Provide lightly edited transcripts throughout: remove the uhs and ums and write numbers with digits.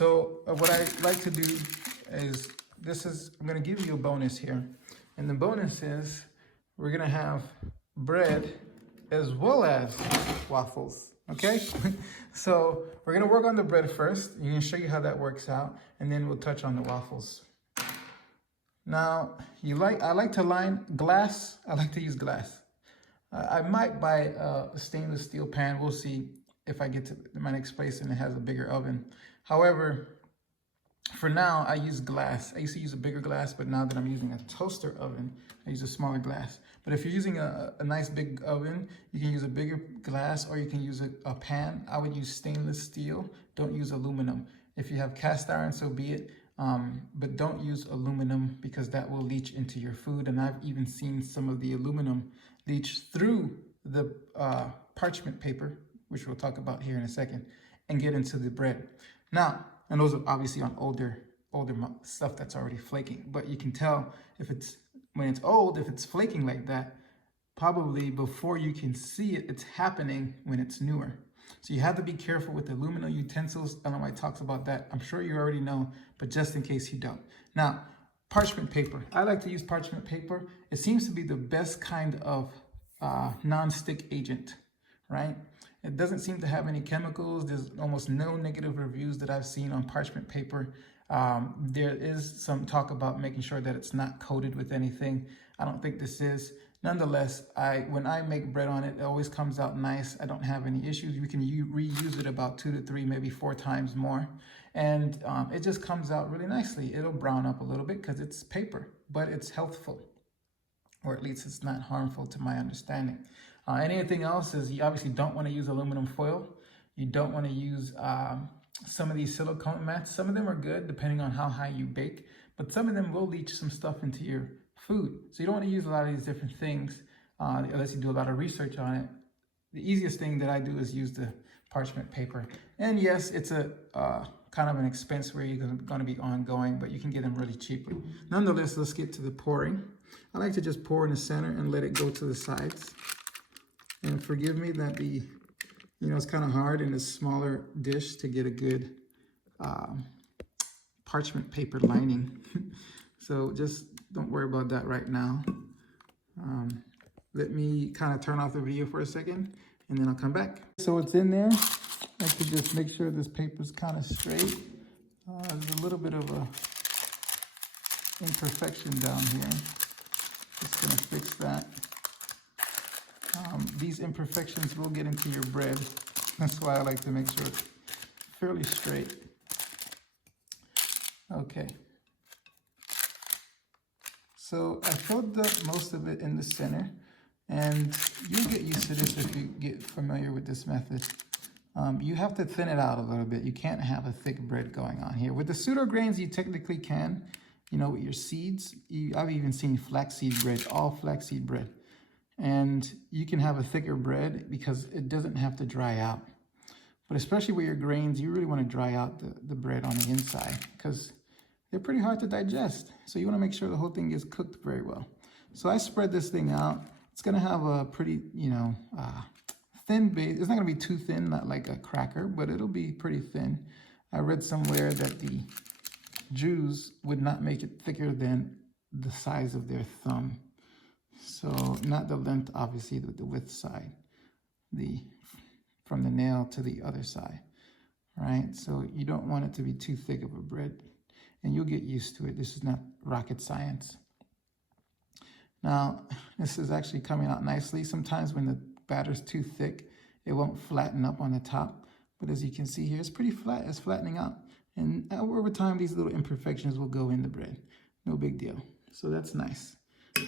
So what I like to do is, I'm gonna give you a bonus here. And the bonus is, we're gonna have bread as well as waffles, okay? So we're gonna work on the bread first. I'm gonna show you how that works out, and then we'll touch on the waffles. Now, I like to line glass. I like to use glass. I might buy a stainless steel pan. We'll see if I get to my next place and it has a bigger oven. However, for now, I use glass. I used to use a bigger glass, but now that I'm using a toaster oven, I use a smaller glass. But if you're using a nice big oven, you can use a bigger glass, or you can use a pan. I would use stainless steel. Don't use aluminum. If you have cast iron, so be it. But don't use aluminum, because that will leach into your food. And I've even seen some of the aluminum leach through the parchment paper, which we'll talk about here in a second, and get into the bread. Now, and those are obviously on older stuff that's already flaking. But you can tell when it's old, if it's flaking like that, probably before you can see it, it's happening when it's newer. So you have to be careful with aluminum utensils. I don't know why it talks about that. I'm sure you already know, but just in case you don't. Now, parchment paper. I like to use parchment paper. It seems to be the best kind of non-stick agent, right? It doesn't seem to have any chemicals. There's almost no negative reviews that I've seen on parchment paper. There is some talk about making sure that it's not coated with anything. I don't think this is. Nonetheless, when I make bread on it, it always comes out nice. I don't have any issues. You can reuse it about 2 to 3, maybe 4 times more. And it just comes out really nicely. It'll brown up a little bit because it's paper, but it's healthful, or at least it's not harmful to my understanding. Anything else is, you obviously don't want to use aluminum foil. You don't want to use some of these silicone mats. Some of them are good depending on how high you bake, but some of them will leach some stuff into your food. So you don't want to use a lot of these different things unless you do a lot of research on it. The easiest thing that I do is use the parchment paper. And yes, it's a kind of an expense where you're going to be ongoing, but you can get them really cheaply. Nonetheless, let's get to the pouring. I like to just pour in the center and let it go to the sides. And forgive me that it's kind of hard in a smaller dish to get a good parchment paper lining. So just don't worry about that right now. Let me kind of turn off the video for a second, and then I'll come back. So it's in there. I have to just make sure this paper's kind of straight. There's a little bit of a imperfection down here. Just gonna fix that. These imperfections will get into your bread. That's why I like to make sure it's fairly straight. Okay. So I filled up most of it in the center, and you'll get used to this if you get familiar with this method. You have to thin it out a little bit. You can't have a thick bread going on here. With the pseudo grains, you technically can, with your seeds. I've even seen flaxseed bread, all flaxseed bread. And you can have a thicker bread because it doesn't have to dry out. But especially with your grains, you really want to dry out the bread on the inside because they're pretty hard to digest. So you want to make sure the whole thing is cooked very well. So I spread this thing out. It's going to have a pretty, thin base. It's not going to be too thin, not like a cracker, but it'll be pretty thin. I read somewhere that the Jews would not make it thicker than the size of their thumb. So not the length, obviously, the width side, from the nail to the other side, right? So you don't want it to be too thick of a bread, and you'll get used to it. This is not rocket science. Now, this is actually coming out nicely. Sometimes when the batter's too thick, it won't flatten up on the top. But as you can see here, it's pretty flat. It's flattening out. And over time, these little imperfections will go in the bread. No big deal. So that's nice.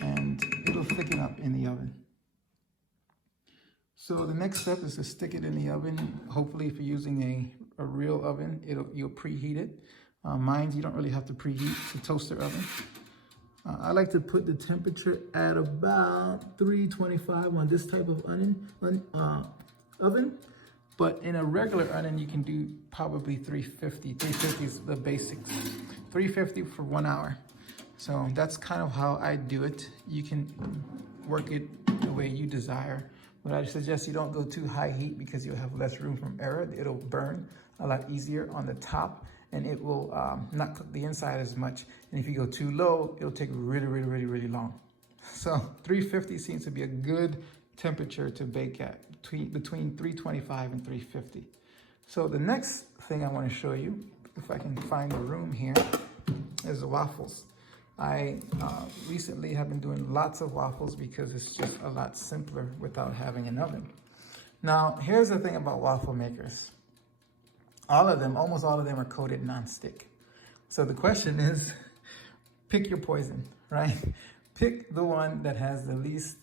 And it'll thicken up in the oven. So the next step is to stick it in the oven. Hopefully, if you're using a real oven, you'll preheat it. Mine, you don't really have to preheat. It's a toaster oven. I like to put the temperature at about 325 on this type of oven. But in a regular oven, you can do probably 350. 350 is the basics. 350 for 1 hour. So that's kind of how I do it. You can work it the way you desire. But I suggest you don't go too high heat because you'll have less room for error. It'll burn a lot easier on the top. and it will not cook the inside as much. And if you go too low, it'll take really long. So 350 seems to be a good temperature to bake at, between 325 and 350. So the next thing I want to show you, if I can find the room here, is the waffles. I recently have been doing lots of waffles because it's just a lot simpler without having an oven. Now, here's the thing about waffle makers. All of them, almost all of them, are coated nonstick. So the question is, pick your poison, right? Pick the one that has the least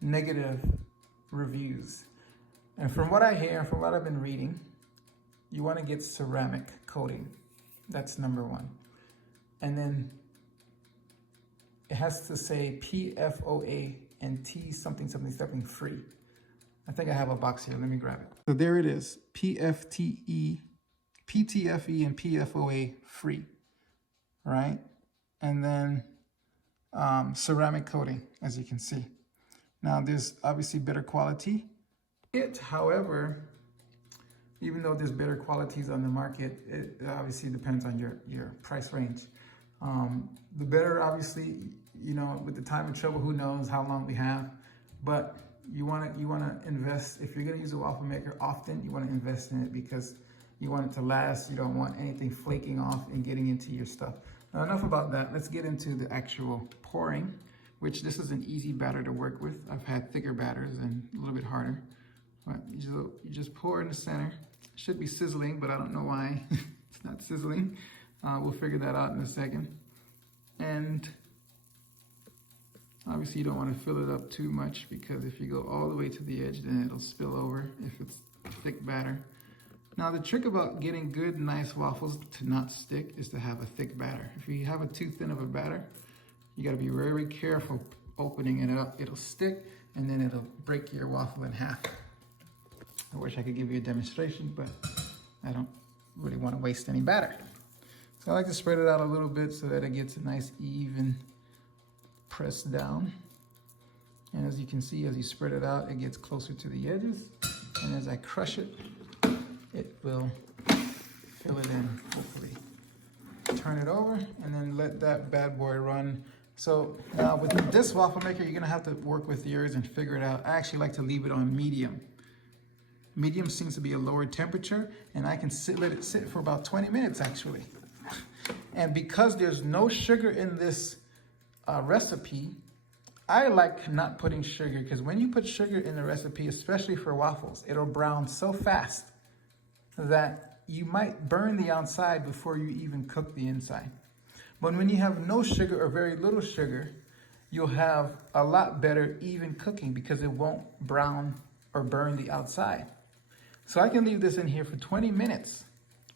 negative reviews. And from what I hear, from what I've been reading, you want to get ceramic coating. That's number one. And then it has to say PFOA and T something free. I think I have a box here. Let me grab it. So there it is. PTFE, and PFOA free, right? And then ceramic coating, as you can see. Now there's obviously better quality. However, even though there's better qualities on the market, it obviously depends on your price range. The better, obviously, you know, with the time of trouble, who knows how long we have, but you want to invest. If you're going to use a waffle maker often, you want to invest in it because you want it to last. You don't want anything flaking off and getting into your stuff. Now, enough about that. Let's get into the actual pouring, which this is an easy batter to work with. I've had thicker batters and a little bit harder. But you just pour in the center. It should be sizzling, but I don't know why it's not sizzling. We'll figure that out in a second. And obviously you don't want to fill it up too much, because if you go all the way to the edge, then it'll spill over if it's thick batter. Now the trick about getting good, nice waffles to not stick is to have a thick batter. If you have a too thin of a batter, you got to be very careful opening it up. It'll stick and then it'll break your waffle in half. I wish I could give you a demonstration, but I don't really want to waste any batter. So I like to spread it out a little bit so that it gets a nice even press down. And as you can see, as you spread it out, it gets closer to the edges. And as I crush it, it will fill it in, hopefully. Turn it over and then let that bad boy run. So now with this waffle maker, you're gonna have to work with yours and figure it out. I actually like to leave it on medium. Medium seems to be a lower temperature, and I can let it sit for about 20 minutes actually. And because there's no sugar in this recipe, I like not putting sugar, because when you put sugar in the recipe, especially for waffles, it'll brown so fast that you might burn the outside before you even cook the inside. But when you have no sugar or very little sugar, you'll have a lot better even cooking, because it won't brown or burn the outside. So I can leave this in here for 20 minutes,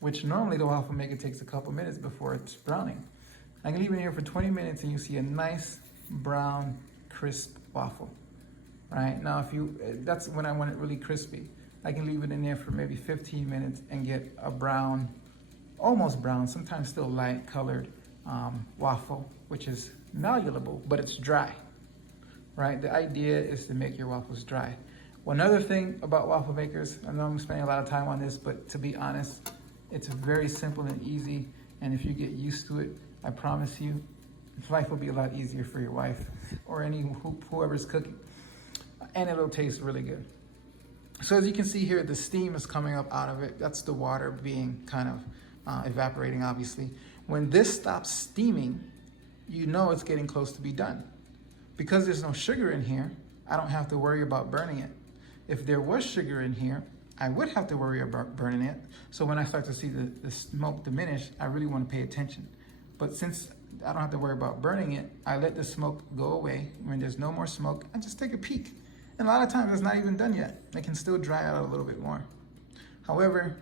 which normally the waffle maker takes a couple minutes before it's browning. I can leave it in here for 20 minutes and you see a nice brown, crisp waffle, right? Now, that's when I want it really crispy. I can leave it in there for maybe 15 minutes and get a brown, almost brown, sometimes still light colored waffle, which is malleable, but it's dry, right? The idea is to make your waffles dry. One other thing about waffle makers, I know I'm spending a lot of time on this, but to be honest, it's very simple and easy. And if you get used to it, I promise you, life will be a lot easier for your wife or whoever's cooking. And it'll taste really good. So as you can see here, the steam is coming up out of it. That's the water being kind of evaporating, obviously. When this stops steaming, you know it's getting close to be done. Because there's no sugar in here, I don't have to worry about burning it. If there was sugar in here, I would have to worry about burning it. So when I start to see the smoke diminish, I really want to pay attention. But since I don't have to worry about burning it, I let the smoke go away. When there's no more smoke, I just take a peek. And a lot of times it's not even done yet. It can still dry out a little bit more. However,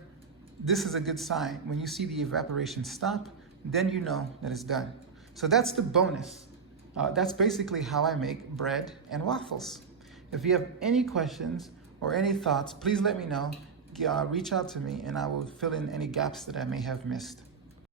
this is a good sign. When you see the evaporation stop, then you know that it's done. So that's the bonus. That's basically how I make bread and waffles. If you have any questions or any thoughts, please let me know. Reach out to me and I will fill in any gaps that I may have missed.